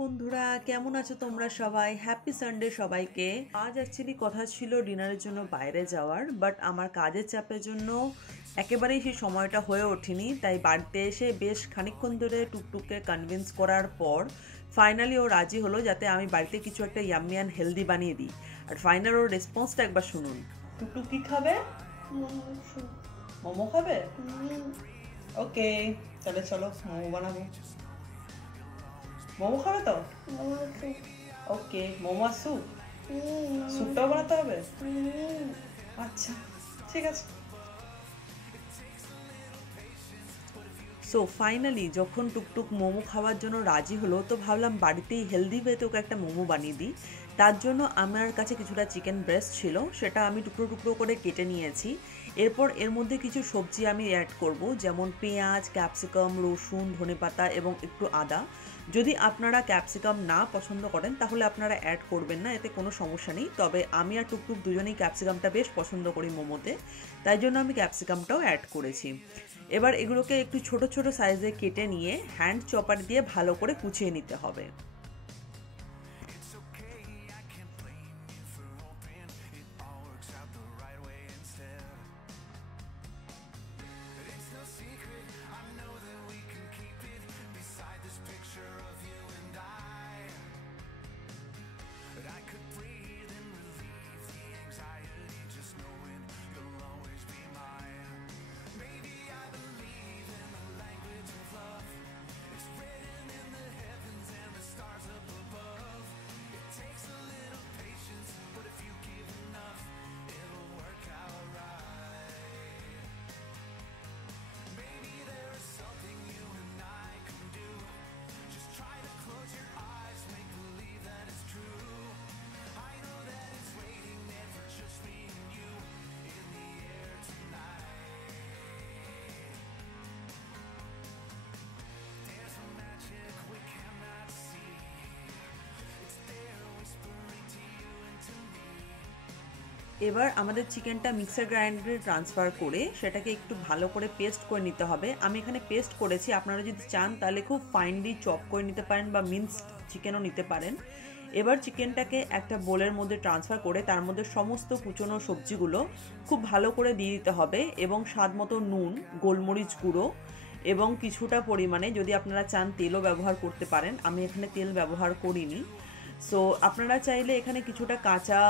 বন্ধুরা, কেমন আছো তোমরা সবাই? হ্যাপি সানডে সবাইকে। আজ অ্যাকচুয়ালি কথা ছিল ডিনারের জন্য বাইরে যাওয়ার, বাট আমার কাজের চাপের জন্য একেবারেই সেই সময়টা হয়ে ওঠেনি। তাই বাড়িতে এসে বেশ খানিকক্ষণ ধরে টুকটুককে কনভিন্স করার পর ফাইনালি ও রাজি হলো যাতে আমি বাড়িতে কিছু একটা ইয়াম্মি অ্যান্ড হেলদি বানিয়ে দিই। আর ফাইনাল ওর রেসপন্সটা একবার শুনুন। টুকটুক কি খাবে? মোমো খাবে? ওকে, তাহলে চলো মোমো বানাবো। মোমো খাবে তো? ওকে, মোমো আর স্যুপ? স্যুপটাও বানাতে হবে? আচ্ছা, ঠিক আছে। সো ফাইনালি যখন টুকটুক মোমো খাওয়ার জন্য রাজি হলো, তো ভাবলাম বাড়িতেই হেলদি ওয়েতে ওকে একটা মোমো বানিয়ে দিই। তার জন্য আমার কাছে কিছুটা চিকেন ব্রেস্ট ছিল, সেটা আমি টুকরো টুকরো করে কেটে নিয়েছি। এরপর এর মধ্যে কিছু সবজি আমি অ্যাড করব, যেমন পেঁয়াজ, ক্যাপসিকাম, রসুন, ধনেপাতা এবং একটু আদা। যদি আপনারা ক্যাপসিকাম না পছন্দ করেন তাহলে আপনারা অ্যাড করবেন না, এতে কোনো সমস্যা নেই। তবে আমি আর টুকটুক দুজনেই ক্যাপসিকামটা বেশ পছন্দ করি মোমোতে, তাই জন্য আমি ক্যাপসিকামটাও অ্যাড করেছি। এবার এগুলোকে একটু ছোট ছোট সাইজে কেটে নিয়ে হ্যান্ড চপার দিয়ে ভালো করে কুচিয়ে নিতে হবে। এবার আমাদের চিকেনটা মিক্সার গ্রাইন্ডারে ট্রান্সফার করে সেটাকে একটু ভালো করে পেস্ট করে নিতে হবে। আমি এখানে পেস্ট করেছি, আপনারা যদি চান তাহলে খুব ফাইনলি চপ করে নিতে পারেন বা মিন্সড চিকেনও নিতে পারেন। এবার চিকেনটাকে একটা বোলের মধ্যে ট্রান্সফার করে তার মধ্যে সমস্ত কুচনো সবজিগুলো খুব ভালো করে দিয়ে দিতে হবে এবং স্বাদ মতো নুন, গোলমরিচ গুঁড়ো এবং কিছুটা পরিমাণে যদি আপনারা চান তেলও ব্যবহার করতে পারেন। আমি এখানে তেল ব্যবহার করিনি। সো আপনারা চাইলে এখানে কিছুটা কাঁচা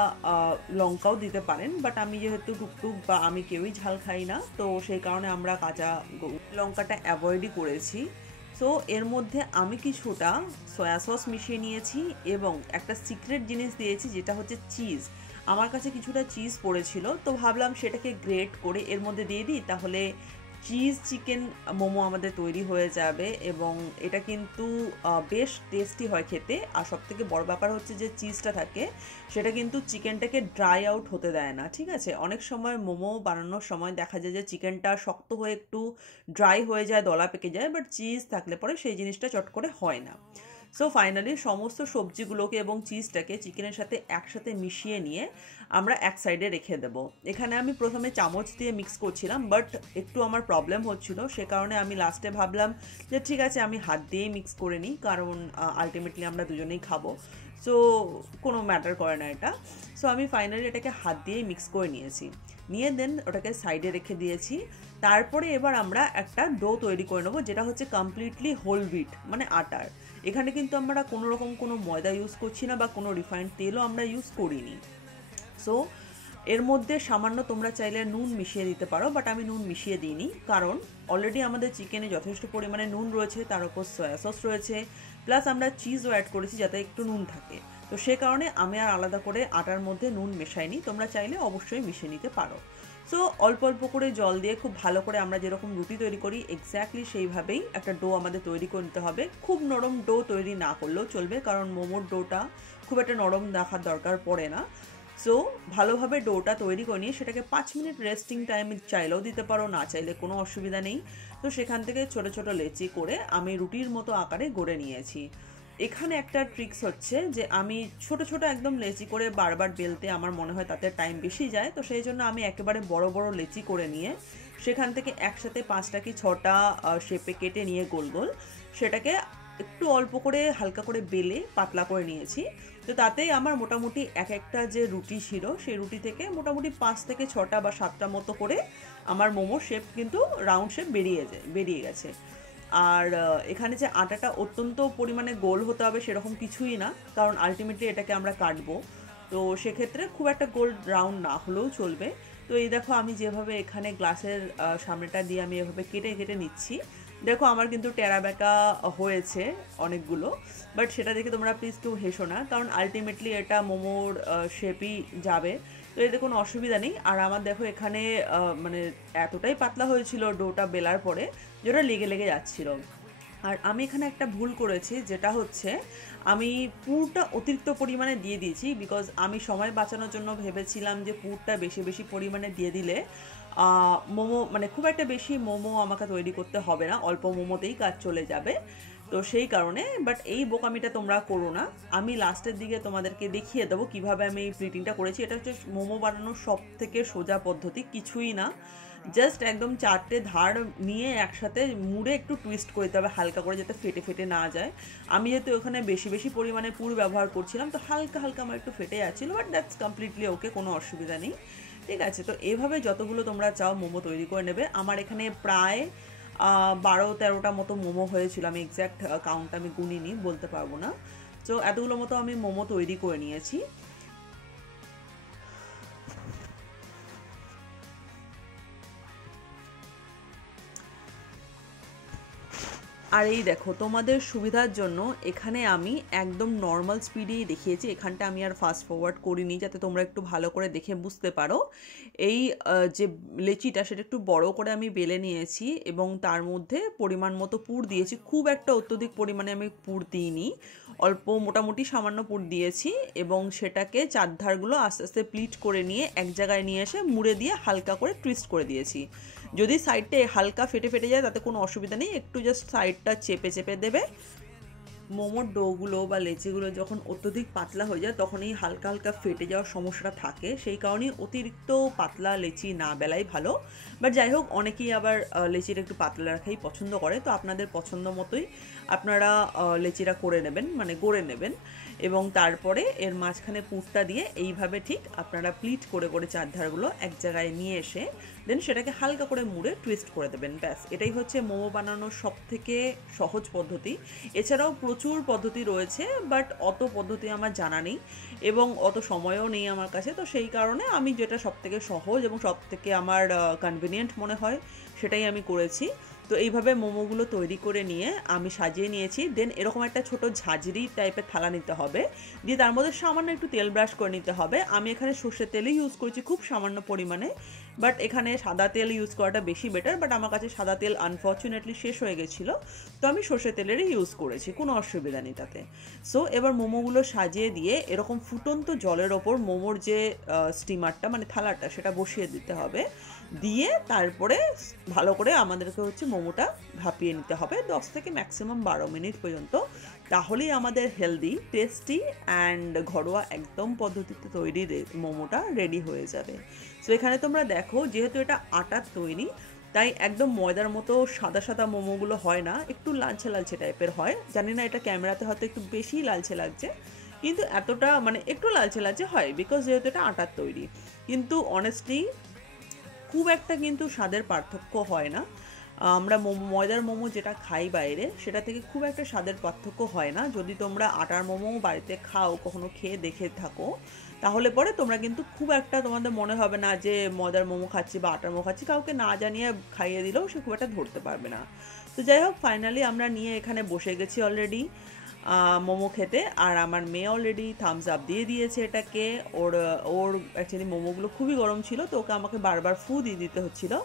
লঙ্কাও দিতে পারেন, বাট আমি যেহেতু টুকটুক বা আমি কেউই ঝাল খাই না, তো সেই কারণে আমরা কাঁচা লঙ্কাটা অ্যাভয়েডই করেছি। সো এর মধ্যে আমি কিছুটা সয়া সস মিশিয়ে নিয়েছি এবং একটা সিক্রেট জিনিস দিয়েছি, যেটা হচ্ছে চিজ। আমার কাছে কিছুটা চিজ পড়েছিল, তো ভাবলাম সেটাকে গ্রেট করে এর মধ্যে দিয়ে দিই, তাহলে চিজ চিকেন মোমো আমাদের তৈরি হয়ে যাবে এবং এটা কিন্তু বেশ টেস্টি হয় খেতে। আর সবথেকে বড় ব্যাপার হচ্ছে যে চিজটা থাকে সেটা কিন্তু চিকেনটাকে ড্রাই আউট হতে দেয় না, ঠিক আছে? অনেক সময় মোমো বানানোর সময় দেখা যায় যে চিকেনটা শক্ত হয়ে একটু ড্রাই হয়ে যায়, দলা পেকে যায়, বাট চিজ থাকলে পরে সেই জিনিসটা চট করে হয় না। সো ফাইনালি সমস্ত সবজিগুলোকে এবং চিজটাকে চিকেনের সাথে একসাথে মিশিয়ে নিয়ে আমরা এক সাইডে রেখে দেবো। এখানে আমি প্রথমে চামচ দিয়ে মিক্স করছিলাম, বাট একটু আমার প্রবলেম হচ্ছিল, সে কারণে আমি লাস্টে ভাবলাম যে ঠিক আছে আমি হাত দিয়েই মিক্স করে নিই, কারণ আলটিমেটলি আমরা দুজনেই খাবো, সো কোনো ম্যাটার করে না এটা। সো আমি ফাইনালি এটাকে হাত দিয়েই মিক্স করে নিয়েছি, নিয়ে দেন ওটাকে সাইডে রেখে দিয়েছি। তারপরে এবার আমরা একটা ডো তৈরি করে নেবো, যেটা হচ্ছে কমপ্লিটলি হোল হুইট মানে আটার। এখানে কিন্তু আমরা কোনো রকম কোনো ময়দা ইউজ করছি না বা কোনো রিফাইন্ড তেলও আমরা ইউজ করিনি। সো এর মধ্যে সামান্য তোমরা চাইলে নুন মিশিয়ে দিতে পারো, বাট আমি নুন মিশিয়ে দিইনি, কারণ অলরেডি আমাদের চিকেনে যথেষ্ট পরিমাণে নুন রয়েছে, তার উপর সয়া সস রয়েছে, প্লাস আমরা চিজও অ্যাড করেছি যাতে একটু নুন থাকে। তো সে কারণে আমি আর আলাদা করে আটার মধ্যে নুন মেশাইনি, তোমরা চাইলে অবশ্যই মিশিয়ে নিতে পারো। সো অল্প অল্প করে জল দিয়ে খুব ভালো করে আমরা যেরকম রুটি তৈরি করি এক্স্যাক্টলি সেইভাবেই একটা ডো আমাদের তৈরি করে নিতে হবে। খুব নরম ডো তৈরি না করলেও চলবে, কারণ মোমোর ডোটা খুব একটা নরম রাখার দরকার পড়ে না। সো ভালোভাবে ডোটা তৈরি করে নিয়ে সেটাকে 5 মিনিট রেস্টিং টাইম চাইলেও দিতে পারো, না চাইলে কোনো অসুবিধা নেই। তো সেখান থেকে ছোট ছোট লেচি করে আমি রুটির মতো আকারে গড়ে নিয়েছি। এখানে একটা ট্রিক্স হচ্ছে যে আমি ছোট ছোট একদম লেচি করে বারবার বেলতে আমার মনে হয় তাতে টাইম বেশি যায়, তো সেই জন্য আমি একেবারে বড় বড় লেচি করে নিয়ে সেখান থেকে একসাথে 5টা কি 6টা শেপে কেটে নিয়ে গোল গোল সেটাকে একটু অল্প করে হালকা করে বেলে পাতলা করে নিয়েছি। তো তাতেই আমার মোটামুটি এক একটা যে রুটি ছিল সেই রুটি থেকে মোটামুটি 5 থেকে 6টা বা 7টা মতো করে আমার মোমোর শেপ কিন্তু রাউন্ড শেপ বেরিয়ে গেছে। আর এখানে যে আটাটা অত্যন্ত পরিমাণে গোল হতে হবে সেরকম কিছুই না, কারণ আলটিমেটলি এটাকে আমরা কাটবো, তো সেক্ষেত্রে খুব একটা গোল রাউন্ড না হলেও চলবে। তো এই দেখো আমি যেভাবে এখানে গ্লাসের সামনেটা দিয়ে আমি এভাবে কেটে কেটে নিচ্ছি, দেখো আমার কিন্তু টেরা বেঁকা হয়েছে অনেকগুলো, বাট সেটা দেখে তোমরা প্লিজ কেউ হেসো না, কারণ আলটিমেটলি এটা মোমোর শেপই যাবে, তো এতে কোনো অসুবিধা নেই। আর আমার দেখো এখানে মানে এতটাই পাতলা হয়েছিল ডোটা বেলার পরে যেটা লেগে লেগে যাচ্ছিল। আর আমি এখানে একটা ভুল করেছি, যেটা হচ্ছে আমি পুরটা অতিরিক্ত পরিমাণে দিয়ে দিয়েছি, বিকজ আমি সময় বাঁচানোর জন্য ভেবেছিলাম যে পুরটা বেশি বেশি পরিমাণে দিয়ে দিলে মোমো মানে খুব একটা বেশি মোমো আমাকে তৈরি করতে হবে না, অল্প মোমোতেই কাজ চলে যাবে। তো সেই কারণে, বাট এই বোকামিটা তোমরা করো না, আমি লাস্টের দিকে তোমাদেরকে দেখিয়ে দেবো কিভাবে আমি এই প্লিটিংটা করেছি। এটা হচ্ছে মোমো বানানোর সব থেকে সোজা পদ্ধতি, কিছুই না, জাস্ট একদম 4টে ধার নিয়ে একসাথে মুড়ে একটু টুইস্ট করে দিতে হবে হালকা করে, যাতে ফেটে ফেটে না যায়। আমি যেহেতু ওখানে বেশি বেশি পরিমাণে পুর ব্যবহার করছিলাম, তো হালকা হালকা আমার একটু ফেটে যাচ্ছিলো, বাট দ্যাটস কমপ্লিটলি ওকে, কোনো অসুবিধা নেই। ঠিক আছে, তো এভাবে যতগুলো তোমরা চাও মোমো তৈরি করে নেবে। আমার এখানে প্রায় 12-13টা মতো মোমো হয়েছিল, আমি এক্স্যাক্ট কাউন্টটা আমি গুনিনি, বলতে পারবো না। তো এতগুলো মতো আমি মোমো তৈরি করে নিয়েছি। আর এই দেখো তোমাদের সুবিধার জন্য এখানে আমি একদম নর্মাল স্পিডেই দেখিয়েছি, এখানটা আমি আর ফাস্ট ফরওয়ার্ড করিনি, যাতে তোমরা একটু ভালো করে দেখে বুঝতে পারো। এই যে লেচিটা সেটা একটু বড় করে আমি বেলে নিয়েছি এবং তার মধ্যে পরিমাণ মতো পুর দিয়েছি, খুব একটা অত্যধিক পরিমাণে আমি পুর দিইনি, অল্প মোটামুটি সামান্য পুর দিয়েছি, এবং সেটাকে চারধারগুলো আস্তে আস্তে প্লিট করে নিয়ে এক জায়গায় নিয়ে এসে মুড়ে দিয়ে হালকা করে টুইস্ট করে দিয়েছি। যদি সাইডটা হালকা ফেটে ফেটে যায় তাতে কোনো অসুবিধা নেই, একটু জাস্ট সাইডটা চেপে চেপে দেবে। মোমোর ডোগুলো বা লেচিগুলো যখন অত্যধিক পাতলা হয়ে যায় তখন এই হালকা হালকা ফেটে যাওয়ার সমস্যাটা থাকে, সেই কারণেই অতিরিক্ত পাতলা লেচি না বেলাই ভালো। বাট যাই হোক, অনেকেই আবার লেচিটা একটু পাতলা রাখাই পছন্দ করে, তো আপনাদের পছন্দ মতোই আপনারা লেচিটা করে নেবেন, মানে গড়ে নেবেন, এবং তারপরে এর মাঝখানে পুরটা দিয়ে এইভাবে ঠিক আপনারা প্লিট করে করে চারধারগুলো এক জায়গায় নিয়ে এসে দেন সেটাকে হালকা করে মুড়ে টুইস্ট করে দেবেন, ব্যাস। এটাই হচ্ছে মোমো বানানোর সব থেকে সহজ পদ্ধতি। এছাড়াও প্রচুর পদ্ধতি রয়েছে, বাট অত পদ্ধতি আমার জানা নেই এবং অত সময়ও নেই আমার কাছে, তো সেই কারণে আমি যেটা সব থেকে সহজ এবং সব থেকে আমার কনভিনিয়েন্ট মনে হয় সেটাই আমি করেছি। তো এইভাবে মোমোগুলো তৈরি করে নিয়ে আমি সাজিয়ে নিয়েছি। দেন এরকম একটা ছোট ঝাঁঝরি টাইপের থালা নিতে হবে, দিয়ে তার মধ্যে সামান্য একটু তেল ব্রাশ করে নিতে হবে। আমি এখানে সর্ষের তেলই ইউজ করেছি খুব সামান্য পরিমাণে, বাট এখানে সাদা তেল ইউজ করাটা বেশি বেটার, বাট আমার কাছে সাদা তেল আনফর্চুনেটলি শেষ হয়ে গেছিলো, তো আমি সর্ষের তেলেরই ইউজ করেছি, কোনো অসুবিধা নেই তাতে। সো এবার মোমোগুলো সাজিয়ে দিয়ে এরকম ফুটন্ত জলের ওপর মোমোর যে স্টিমারটা মানে থালাটা সেটা বসিয়ে দিতে হবে, দিয়ে তারপরে ভালো করে আমাদেরকে হচ্ছে মোমোটা ভাপিয়ে নিতে হবে 10 থেকে ম্যাক্সিমাম 12 মিনিট পর্যন্ত, তাহলেই আমাদের হেলদি, টেস্টি অ্যান্ড ঘরোয়া একদম পদ্ধতিতে তৈরি মোমোটা রেডি হয়ে যাবে। সো এখানে তোমরা দেখো, যেহেতু এটা আটার তৈরি তাই একদম ময়দার মতো সাদা সাদা মোমোগুলো হয় না, একটু লালচে লালচে টাইপের হয়। জানি না এটা ক্যামেরাতে হয়তো একটু বেশি লালচে লাগছে, কিন্তু এতটা মানে একটু লালচে লালচে হয় বিকজ যেহেতু এটা আটার তৈরি, কিন্তু অনেস্টলি খুব একটা কিন্তু স্বাদের পার্থক্য হয় না। আমরা ময়দার মোমো যেটা খাই বাইরে সেটা থেকে খুব একটা স্বাদের পার্থক্য হয় না। যদি তোমরা আটার মোমো বাড়িতে খাও, কখনো খেয়ে দেখে থাকো, তাহলে পরে তোমরা কিন্তু খুব একটা তোমাদের মনে হবে না যে ময়দার মোমো খাচ্ছি বা আটার মোমো খাচ্ছি, কাউকে না জানিয়ে খাইয়ে দিলেও সে খুব একটা ধরতে পারবে না। তো যাই হোক, ফাইনালি আমরা নিয়ে এখানে বসে গেছি অলরেডি মোমো খেতে, আর আমার মেয়ে অলরেডি থামস আপ দিয়ে দিয়েছে এটাকে। ওর ওর অ্যাকচুয়ালি মোমোগুলো খুবই গরম ছিল, তো ওকে আমাকে বারবার ফু দিয়ে দিতে হচ্ছিলো।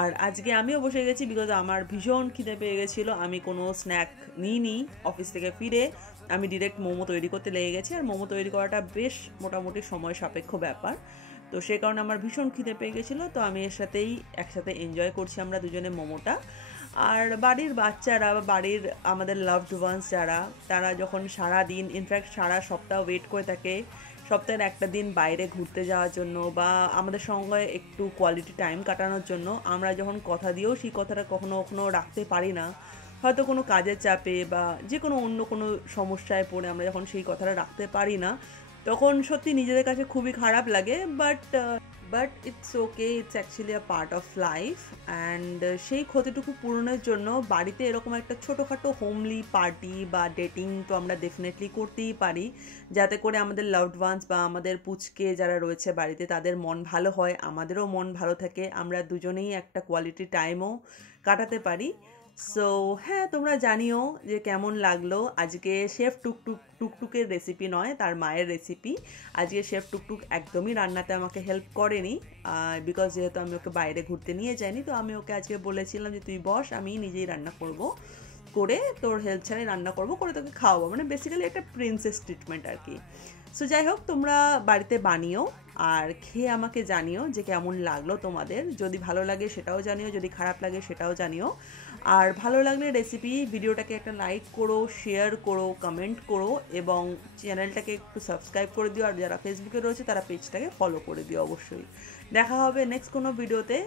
আর আজকে আমিও বসে গেছি বিকজ আমার ভীষণ খিদে পেয়ে গেছিলো, আমি কোনো স্ন্যাক নিইনি, অফিস থেকে ফিরে আমি ডিরেক্ট মোমো তৈরি করতে লেগে গেছি। আর মোমো তৈরি করাটা বেশ মোটামুটি সময় সাপেক্ষ ব্যাপার, তো সে কারণে আমার ভীষণ খিদে পেয়ে গেছিলো, তো আমি এর সাথেই একসাথে এনজয় করছি আমরা দুজনে মোমোটা। আর বাড়ির বাচ্চারা বা বাড়ির আমাদের লাভড ওয়ান্স যারা, তারা যখন সারা দিন, ইনফ্যাক্ট সারা সপ্তাহ ওয়েট করে থাকে সপ্তাহের একটা দিন বাইরে ঘুরতে যাওয়ার জন্য বা আমাদের সঙ্গে একটু কোয়ালিটি টাইম কাটানোর জন্য, আমরা যখন কথা দিয়েও সেই কথাটা কখনো কখনো রাখতে পারি না, হয়তো কোনো কাজের চাপে বা যে কোনো অন্য কোনো সমস্যায় পড়ে আমরা যখন সেই কথাটা রাখতে পারি না, তখন সত্যি নিজেদের কাছে খুবই খারাপ লাগে। But it's okay, it's actually a part of life. And সেই ক্ষতিটুকু পূরণের জন্য বাড়িতে এরকম একটা ছোটোখাটো হোমলি পার্টি বা ডেটিং তো আমরা ডেফিনেটলি করতেই পারি, যাতে করে আমাদের লাভড ওয়ান্স বা আমাদের পুচকে যারা রয়েছে বাড়িতে তাদের মন ভালো হয়, আমাদেরও মন ভালো থাকে, আমরা দুজনেই একটা কোয়ালিটি টাইমও কাটাতে পারি। সো হ্যাঁ, তোমরা জানিও যে কেমন লাগলো আজকে শেফ টুকটুকের রেসিপি নয়, তার মায়ের রেসিপি। আজকে শেফ টুকটুক একদমই রান্নাতে আমাকে হেল্প করেনি, বিকজ যেহেতু আমি ওকে বাইরে ঘুরতে নিয়ে যাইনি, তো আমি ওকে আজকে বলেছিলাম যে তুই বস, আমি নিজেই রান্না করব, করে তোর হেল্প ছাড়াই রান্না করব, করে তোকে খাওয়াবো, মানে বেসিক্যালি একটা প্রিন্সেস ট্রিটমেন্ট আর কি। সো যাই হোক, তোমরা বাড়িতে বানিও আর খেয়ে আমাকে জানিও যে কেমন লাগলো তোমাদের। যদি ভালো লাগে সেটাও জানিও, যদি খারাপ লাগে সেটাও জানিও। আর ভালো লাগলে রেসিপি ভিডিওটাকে একটা লাইক করো, শেয়ার করো, কমেন্ট করো এবং চ্যানেলটাকে একটু সাবস্ক্রাইব করে দিও। আর যারা ফেসবুকে রয়েছে তারা পেজটাকে ফলো করে দিও অবশ্যই। দেখা হবে নেক্সট কোনো ভিডিওতে।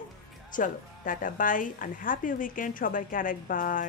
চলো tata, bye and happy weekend সবাইকে আরেকবার।